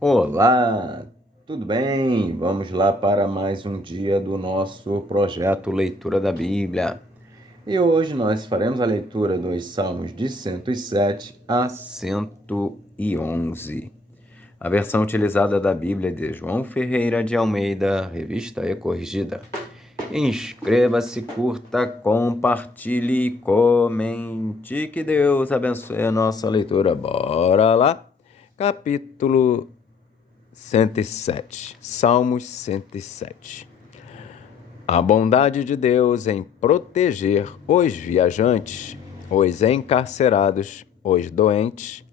Olá, tudo bem? Vamos lá para mais um dia do nosso projeto Leitura da Bíblia. E hoje nós faremos a leitura dos Salmos de 107 a 111. A versão utilizada da Bíblia é de João Ferreira de Almeida, Revista e Corrigida. Inscreva-se, curta, compartilhe e comente. Que Deus abençoe a nossa leitura. Bora lá! Capítulo 107. Salmos 107. A bondade de Deus em proteger os viajantes, os encarcerados, os doentes,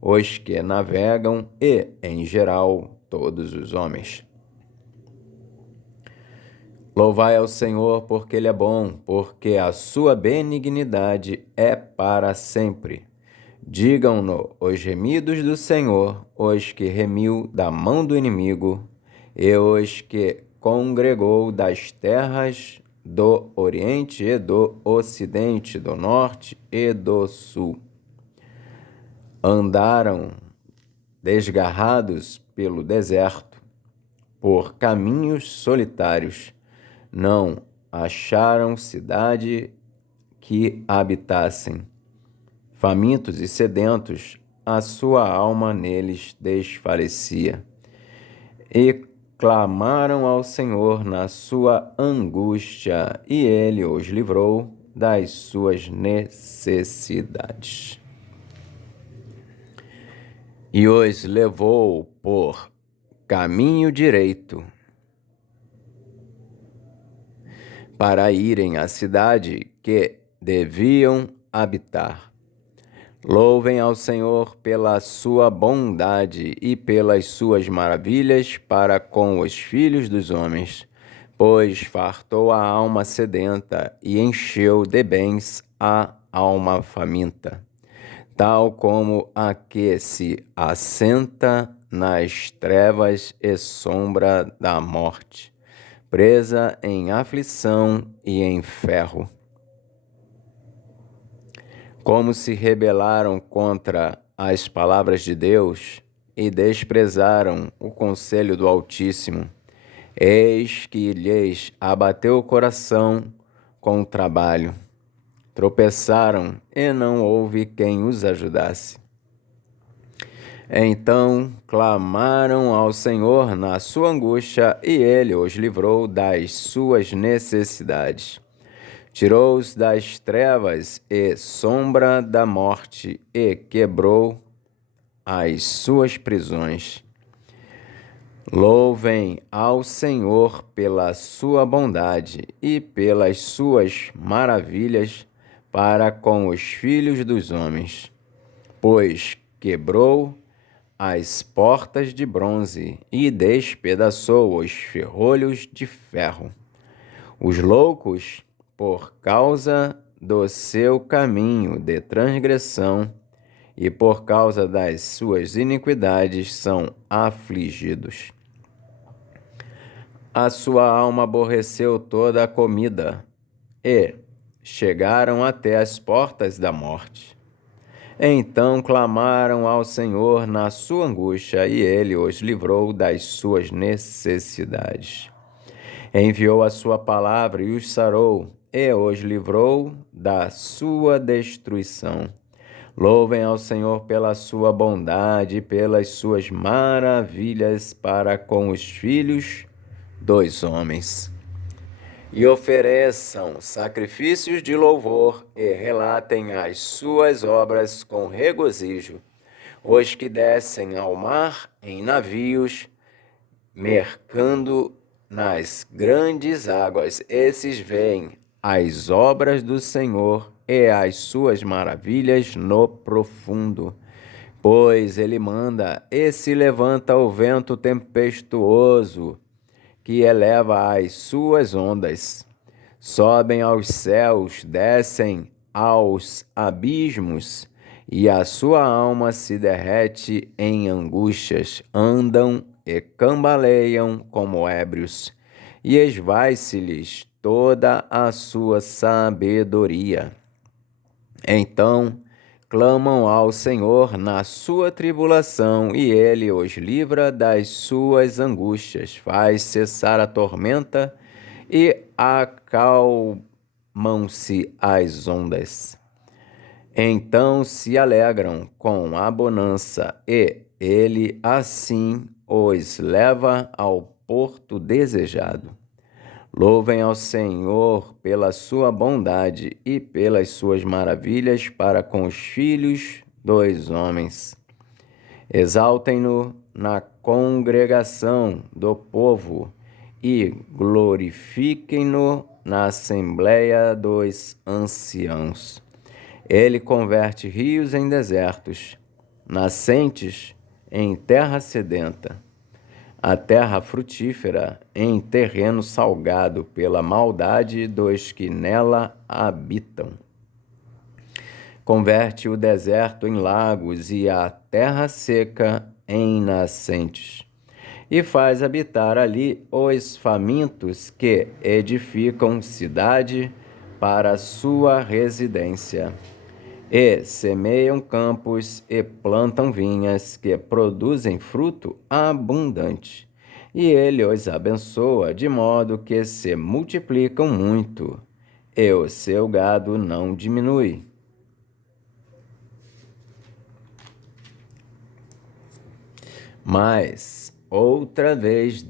os que navegam e, em geral, todos os homens. Louvai ao Senhor porque Ele é bom, porque a sua benignidade é para sempre. Digam-no os remidos do Senhor, os que remiu da mão do inimigo, e os que congregou das terras do Oriente e do Ocidente, do Norte e do Sul. Andaram desgarrados pelo deserto, por caminhos solitários, não acharam cidade que habitassem. Famintos e sedentos, a sua alma neles desfalecia. E clamaram ao Senhor na sua angústia, e ele os livrou das suas necessidades. E os levou por caminho direito, para irem à cidade que deviam habitar. Louvem ao Senhor pela sua bondade e pelas suas maravilhas para com os filhos dos homens, pois fartou a alma sedenta e encheu de bens a alma faminta, tal como a que se assenta nas trevas e sombra da morte, presa em aflição e em ferro. Como se rebelaram contra as palavras de Deus e desprezaram o conselho do Altíssimo, eis que lhes abateu o coração com o trabalho. Tropeçaram e não houve quem os ajudasse. Então clamaram ao Senhor na sua angústia, e ele os livrou das suas necessidades. Tirou-os das trevas e sombra da morte e quebrou as suas prisões. Louvem ao Senhor pela sua bondade e pelas suas maravilhas para com os filhos dos homens, pois quebrou as portas de bronze e despedaçou os ferrolhos de ferro. Os loucos, por causa do seu caminho de transgressão e por causa das suas iniquidades, são afligidos. A sua alma aborreceu toda a comida e chegaram até as portas da morte. Então clamaram ao Senhor na sua angústia, e ele os livrou das suas necessidades. Enviou a sua palavra e os sarou, e os livrou da sua destruição. Louvem ao Senhor pela sua bondade e pelas suas maravilhas para com os filhos dos homens. E ofereçam sacrifícios de louvor e relatem as suas obras com regozijo. Os que descem ao mar em navios, mercando nas grandes águas, esses veem as obras do Senhor e as suas maravilhas no profundo. Pois ele manda e se levanta o vento tempestuoso, que eleva as suas ondas. Sobem aos céus, descem aos abismos, e a sua alma se derrete em angústias. Andam e cambaleiam como ébrios, e esvai-se-lhes toda a sua sabedoria. Então clamam ao Senhor na sua tribulação, e ele os livra das suas angústias, faz cessar a tormenta e acalmam-se as ondas. Então se alegram com a bonança, e ele assim os leva ao porto desejado. Louvem ao Senhor pela sua bondade e pelas suas maravilhas para com os filhos dos homens. Exaltem-no na congregação do povo e glorifiquem-no na assembleia dos anciãos. Ele converte rios em desertos, nascentes em terra sedenta, a terra frutífera em terreno salgado pela maldade dos que nela habitam. Converte o deserto em lagos e a terra seca em nascentes, e faz habitar ali os famintos que edificam cidade para sua residência. E semeiam campos e plantam vinhas que produzem fruto abundante. E ele os abençoa de modo que se multiplicam muito, e o seu gado não diminui. Mas outra vez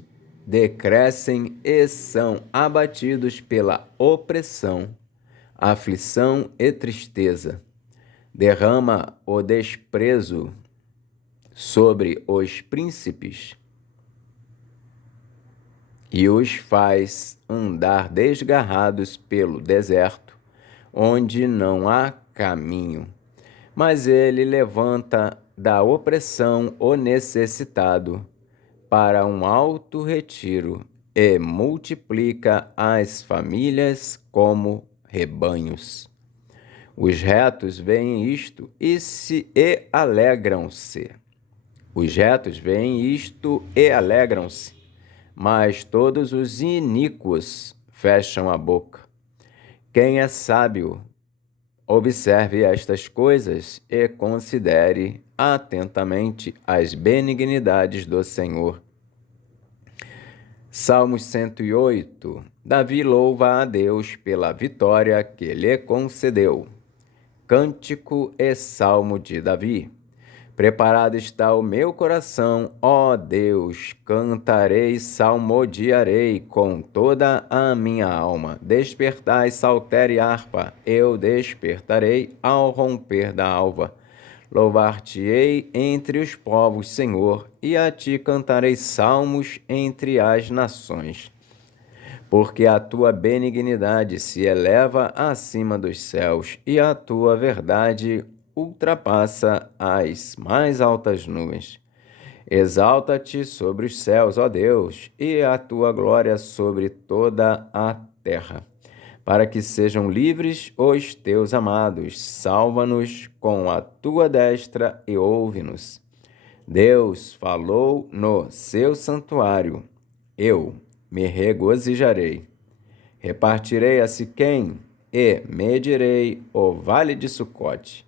decrescem e são abatidos pela opressão, aflição e tristeza. Derrama o desprezo sobre os príncipes e os faz andar desgarrados pelo deserto, onde não há caminho. Mas ele levanta da opressão o necessitado para um alto retiro e multiplica as famílias como rebanhos. Os retos veem isto e alegram-se. Os retos veem isto e alegram-se, mas todos os iníquos fecham a boca. Quem é sábio, observe estas coisas e considere atentamente as benignidades do Senhor. Salmos 108. Davi louva a Deus pela vitória que lhe concedeu. Cântico e salmo de Davi. Preparado está o meu coração, ó Deus, cantarei, salmodiarei com toda a minha alma. Despertai, saltério e harpa, eu despertarei ao romper da alva. Louvar-te-ei entre os povos, Senhor, e a ti cantarei salmos entre as nações. Porque a tua benignidade se eleva acima dos céus, e a tua verdade ultrapassa as mais altas nuvens. Exalta-te sobre os céus, ó Deus, e a tua glória sobre toda a terra. Para que sejam livres os teus amados, salva-nos com a tua destra e ouve-nos. Deus falou no seu santuário, eu me regozijarei. Repartirei a Siquém e medirei o vale de Sucote.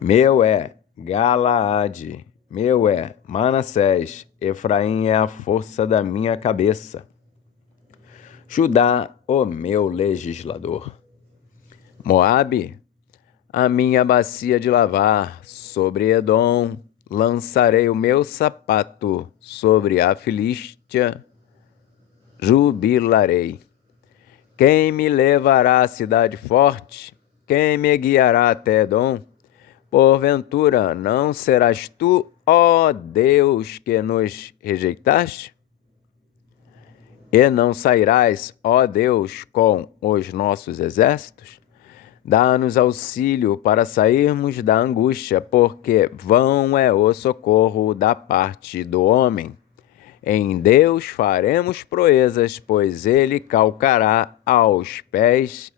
Meu é Galaade, meu é Manassés, Efraim é a força da minha cabeça. Judá, o meu legislador. Moabe, a minha bacia de lavar. Sobre Edom lançarei o meu sapato, sobre a Filístia jubilarei. Quem me levará à cidade forte? Quem me guiará até Edom? Porventura não serás tu, ó Deus, que nos rejeitaste? E não sairás, ó Deus, com os nossos exércitos? Dá-nos auxílio para sairmos da angústia, porque vão é o socorro da parte do homem. Em Deus faremos proezas, pois ele calcará aos pés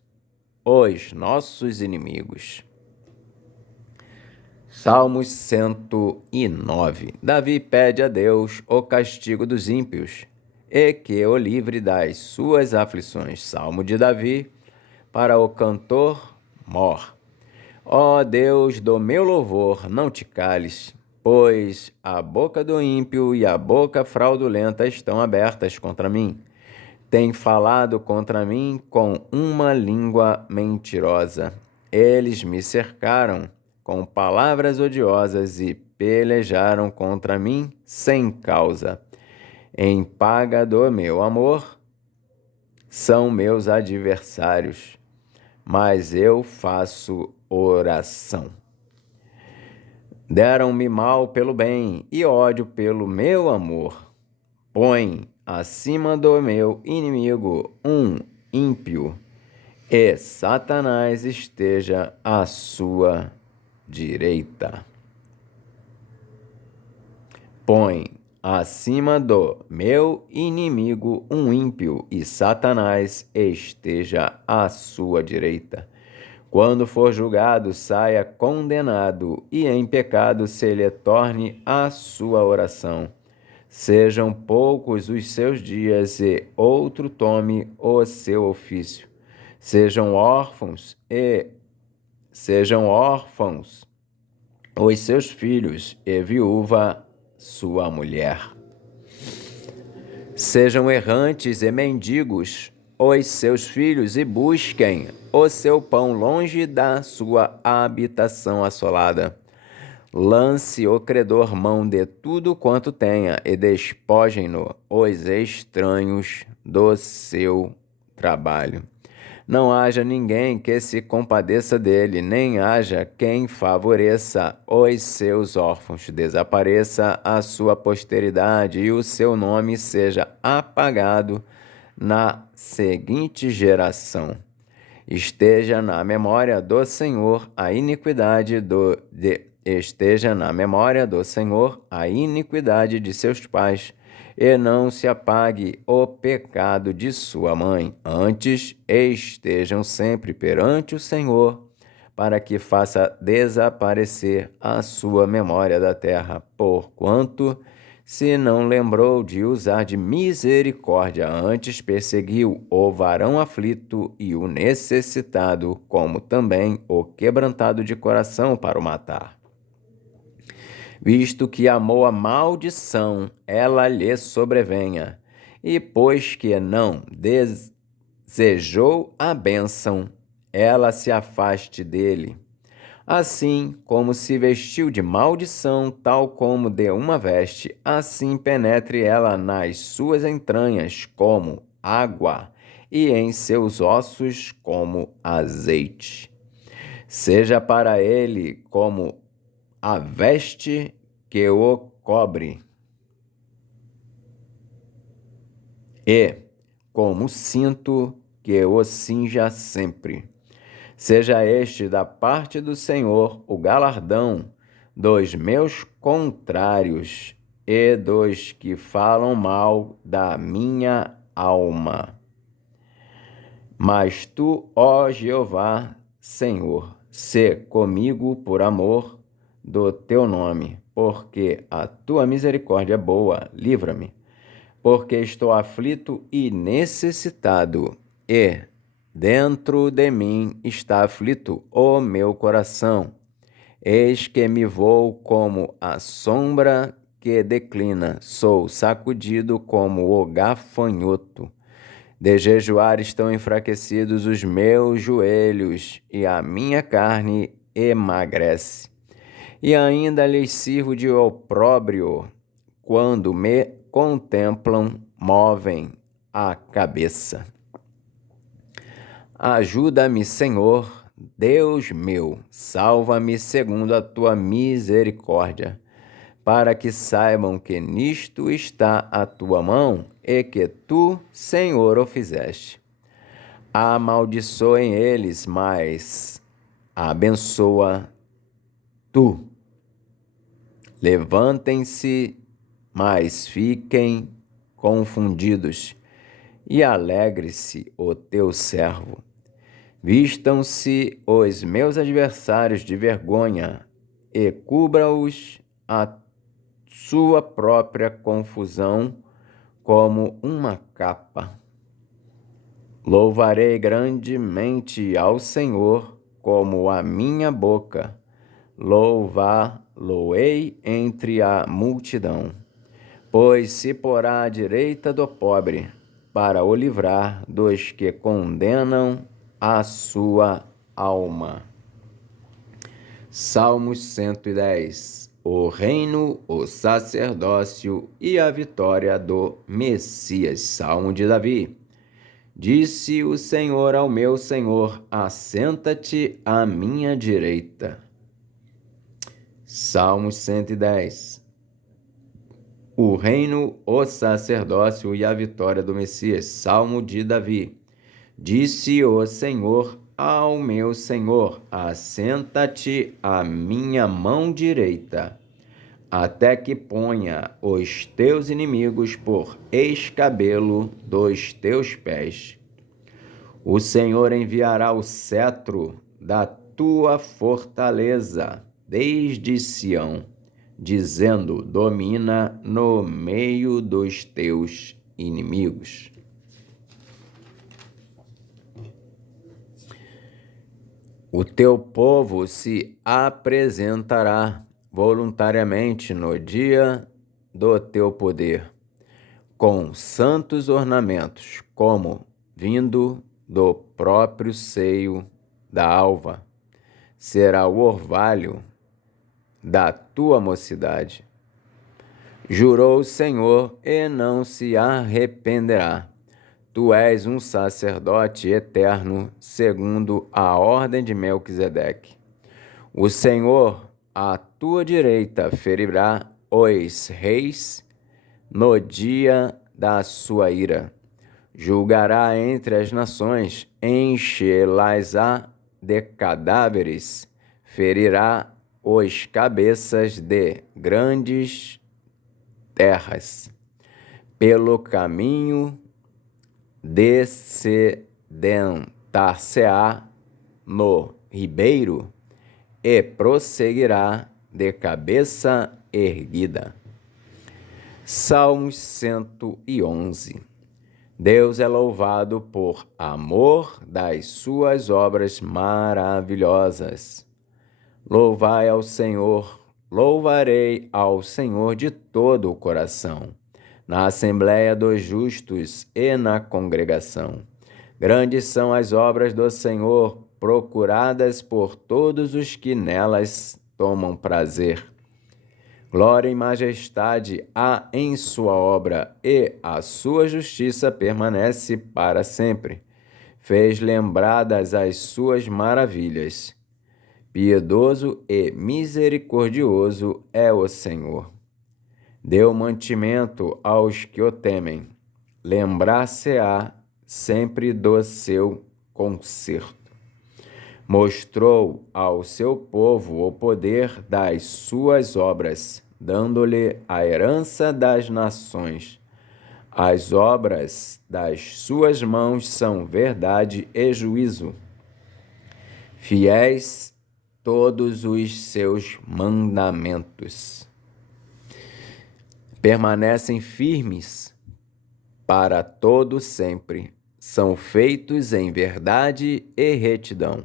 os nossos inimigos. Salmos 109. Davi pede a Deus o castigo dos ímpios e que o livre das suas aflições. Salmo de Davi para o cantor mor. Ó Deus do meu louvor, não te cales, pois a boca do ímpio e a boca fraudulenta estão abertas contra mim. Tem falado contra mim com uma língua mentirosa. Eles me cercaram com palavras odiosas e pelejaram contra mim sem causa. Em paga do meu amor, são meus adversários, mas eu faço oração. Deram-me mal pelo bem e ódio pelo meu amor. Põe acima do meu inimigo um ímpio, e Satanás esteja à sua direita. Põe acima do meu inimigo um ímpio, e Satanás esteja à sua direita. Quando for julgado, saia condenado, e em pecado se lhe torne a sua oração. Sejam poucos os seus dias, e outro tome o seu ofício. Sejam órfãos os seus filhos, e viúva sua mulher. Sejam errantes e mendigos os seus filhos, e busquem o seu pão longe da sua habitação assolada. Lance o credor mão de tudo quanto tenha, e despojem-no os estranhos do seu trabalho. Não haja ninguém que se compadeça dele, nem haja quem favoreça os seus órfãos. Desapareça a sua posteridade, e o seu nome seja apagado na seguinte geração. Esteja na memória do Senhor a iniquidade de seus pais, e não se apague o pecado de sua mãe. Antes, estejam sempre perante o Senhor, para que faça desaparecer a sua memória da terra, porquanto se não lembrou de usar de misericórdia, antes perseguiu o varão aflito e o necessitado, como também o quebrantado de coração, para o matar. Visto que amou a maldição, ela lhe sobrevenha, e pois que não desejou a bênção, ela se afaste dele. Assim como se vestiu de maldição, tal como de uma veste, assim penetre ela nas suas entranhas como água, e em seus ossos como azeite. Seja para ele como a veste que o cobre, e como cinto que o cinja sempre. Seja este da parte do Senhor o galardão dos meus contrários e dos que falam mal da minha alma. Mas tu, ó Jeová, Senhor, sê comigo por amor do teu nome, porque a tua misericórdia é boa, livra-me, porque estou aflito e necessitado, e dentro de mim está aflito o meu coração. Eis que me vou como a sombra que declina, sou sacudido como o gafanhoto. De jejuar estão enfraquecidos os meus joelhos, e a minha carne emagrece. E ainda lhes sirvo de opróbrio, quando me contemplam, movem a cabeça. Ajuda-me, Senhor, Deus meu, salva-me segundo a tua misericórdia, para que saibam que nisto está a tua mão, e que tu, Senhor, o fizeste. Amaldiçoem eles, mas abençoa tu. Levantem-se, mas fiquem confundidos, e alegre-se o teu servo. Vistam-se os meus adversários de vergonha, e cubra-os a sua própria confusão como uma capa. Louvarei grandemente ao Senhor, como a minha boca, louvá-lo-ei entre a multidão. Pois se porá à direita do pobre, para o livrar dos que condenam a sua alma. Salmos 110. O reino, o sacerdócio e a vitória do Messias. Salmo de Davi. Disse o Senhor ao meu Senhor: assenta-te à minha direita. Salmos 110. O reino, o sacerdócio e a vitória do Messias. Salmo de Davi. Disse o Senhor ao meu Senhor: assenta-te à minha mão direita, até que ponha os teus inimigos por escabelo dos teus pés. O Senhor enviará o cetro da tua fortaleza desde Sião, dizendo: domina no meio dos teus inimigos. O teu povo se apresentará voluntariamente no dia do teu poder, com santos ornamentos, como vindo do próprio seio da alva. Será o orvalho da tua mocidade. Jurou o Senhor e não se arrependerá. Tu és um sacerdote eterno, segundo a ordem de Melquisedeque. O Senhor, à tua direita, ferirá os reis no dia da sua ira. Julgará entre as nações, enche-las-á de cadáveres, ferirá os cabeças de grandes terras. Pelo caminho descedentar-se-á no ribeiro e prosseguirá de cabeça erguida. Salmos 111. Deus é louvado por amor das suas obras maravilhosas. Louvai ao Senhor, louvarei ao Senhor de todo o coração, na assembléia dos justos e na congregação. Grandes são as obras do Senhor, procuradas por todos os que nelas tomam prazer. Glória e majestade há em sua obra, e a sua justiça permanece para sempre. Fez lembradas as suas maravilhas. Piedoso e misericordioso é o Senhor. Deu mantimento aos que o temem. Lembrar-se-á sempre do seu conserto. Mostrou ao seu povo o poder das suas obras, dando-lhe a herança das nações. As obras das suas mãos são verdade e juízo. Fiéis todos os seus mandamentos. Permanecem firmes para todo sempre. São feitos em verdade e retidão.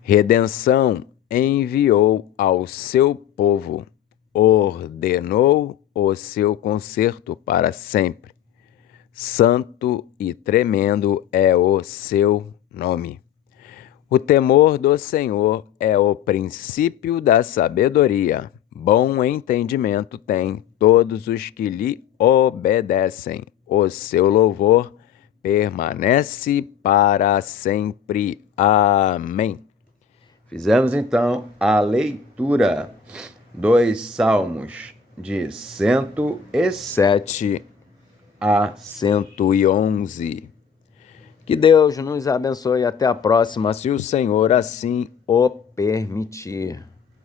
Redenção enviou ao seu povo, ordenou o seu conserto para sempre. Santo e tremendo é o seu nome. O temor do Senhor é o princípio da sabedoria. Bom entendimento têm todos os que lhe obedecem. O seu louvor permanece para sempre. Amém. Fizemos então a leitura dos Salmos de 107 a 111. Que Deus nos abençoe e até a próxima, se o Senhor assim o permitir.